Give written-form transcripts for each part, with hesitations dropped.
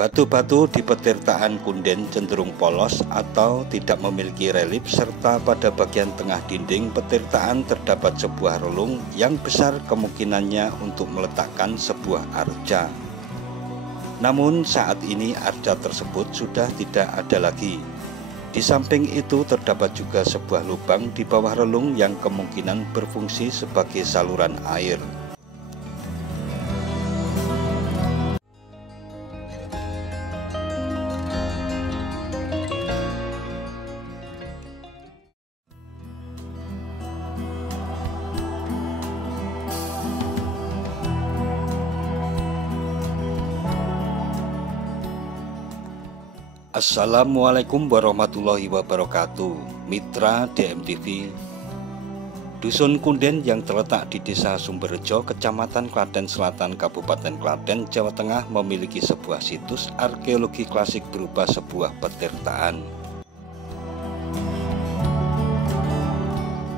Batu-batu di petirtaan Kunden cenderung polos atau tidak memiliki relief, serta pada bagian tengah dinding petirtaan terdapat sebuah relung yang besar kemungkinannya untuk meletakkan sebuah arca. Namun saat ini arca tersebut sudah tidak ada lagi. Di samping itu terdapat juga sebuah lubang di bawah relung yang kemungkinan berfungsi sebagai saluran air. Assalamualaikum warahmatullahi wabarakatuh. Mitra DMTV. Dusun Kunden yang terletak di Desa Sumberjo, Kecamatan Klaten Selatan, Kabupaten Klaten, Jawa Tengah memiliki sebuah situs arkeologi klasik berupa sebuah petirtaan.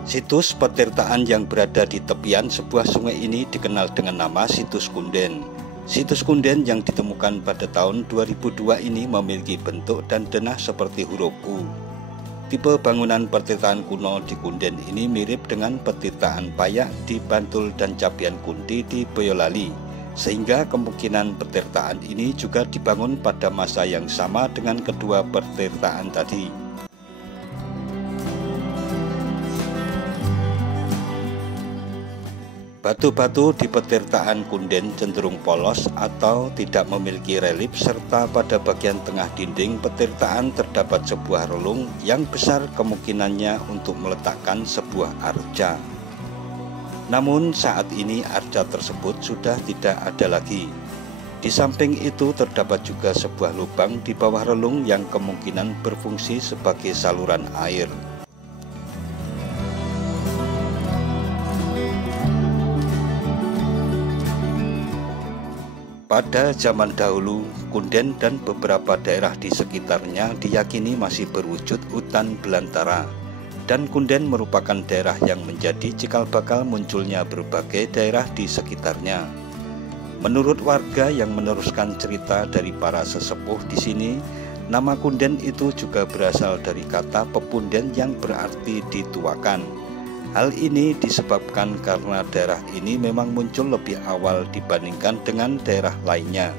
Situs petirtaan yang berada di tepian sebuah sungai ini dikenal dengan nama Situs Kunden. Situs Kunden yang ditemukan pada tahun 2002 ini memiliki bentuk dan denah seperti huruf U. Tipe bangunan petirtaan kuno di Kunden ini mirip dengan petirtaan Payak di Bantul dan Cabian Kunti di Boyolali, sehingga kemungkinan petirtaan ini juga dibangun pada masa yang sama dengan kedua petirtaan tadi. Batu-batu di petirtaan Kunden cenderung polos atau tidak memiliki relief, serta pada bagian tengah dinding petirtaan terdapat sebuah relung yang besar kemungkinannya untuk meletakkan sebuah arca. Namun saat ini arca tersebut sudah tidak ada lagi. Di samping itu terdapat juga sebuah lubang di bawah relung yang kemungkinan berfungsi sebagai saluran air. Pada zaman dahulu, Kunden dan beberapa daerah di sekitarnya diyakini masih berwujud hutan belantara, dan Kunden merupakan daerah yang menjadi cikal bakal munculnya berbagai daerah di sekitarnya. Menurut warga yang meneruskan cerita dari para sesepuh di sini, nama Kunden itu juga berasal dari kata pepunden yang berarti dituakan. Hal ini disebabkan karena daerah ini memang muncul lebih awal dibandingkan dengan daerah lainnya.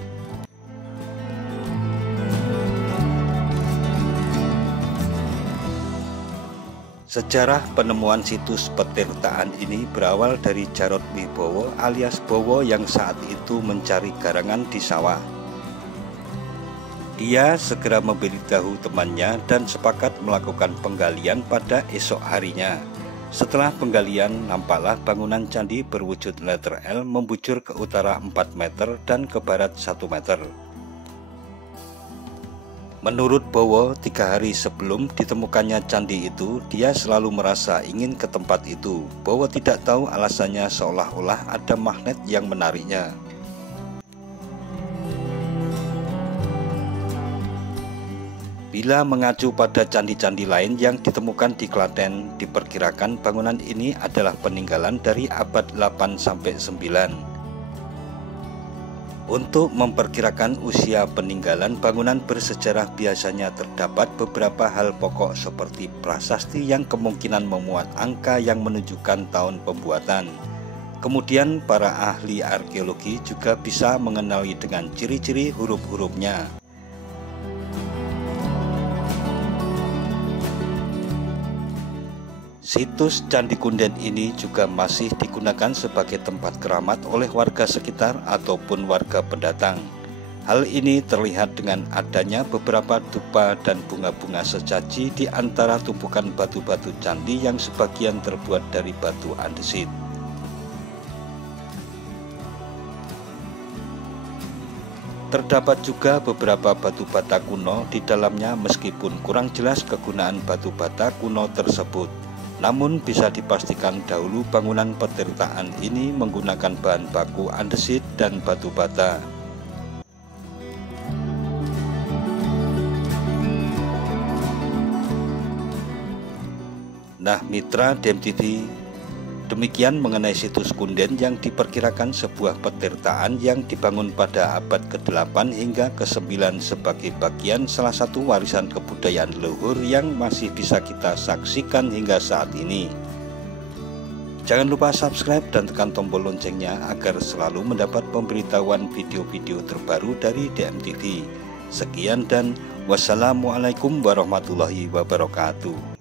Sejarah penemuan situs petirtaan ini berawal dari Jarod Wibowo alias Bowo yang saat itu mencari garangan di sawah. Dia segera memberitahu temannya dan sepakat melakukan penggalian pada esok harinya. Setelah penggalian, nampaklah bangunan candi berwujud letter L membujur ke utara 4 meter dan ke barat 1 meter. Menurut Bowo, 3 hari sebelum ditemukannya candi itu, dia selalu merasa ingin ke tempat itu. Bowo tidak tahu alasannya, seolah-olah ada magnet yang menariknya. Bila mengacu pada candi-candi lain yang ditemukan di Klaten, diperkirakan bangunan ini adalah peninggalan dari abad 8-9. Untuk memperkirakan usia peninggalan bangunan bersejarah biasanya terdapat beberapa hal pokok seperti prasasti yang kemungkinan memuat angka yang menunjukkan tahun pembuatan. Kemudian para ahli arkeologi juga bisa mengenali dengan ciri-ciri huruf-hurufnya. Situs Candi Kunden ini juga masih digunakan sebagai tempat keramat oleh warga sekitar ataupun warga pendatang. Hal ini terlihat dengan adanya beberapa dupa dan bunga-bunga sesaji di antara tumpukan batu-batu candi yang sebagian terbuat dari batu andesit. Terdapat juga beberapa batu bata kuno di dalamnya, meskipun kurang jelas kegunaan batu bata kuno tersebut. Namun bisa dipastikan dahulu bangunan petirtaan ini menggunakan bahan baku andesit dan batu bata. Nah, mitra DMTV, Demikian mengenai situs Kunden yang diperkirakan sebuah petirtaan yang dibangun pada abad ke-8 hingga ke-9 sebagai bagian salah satu warisan kebudayaan leluhur yang masih bisa kita saksikan hingga saat ini. Jangan lupa subscribe dan tekan tombol loncengnya agar selalu mendapat pemberitahuan video-video terbaru dari DMTV. Sekian dan wassalamualaikum warahmatullahi wabarakatuh.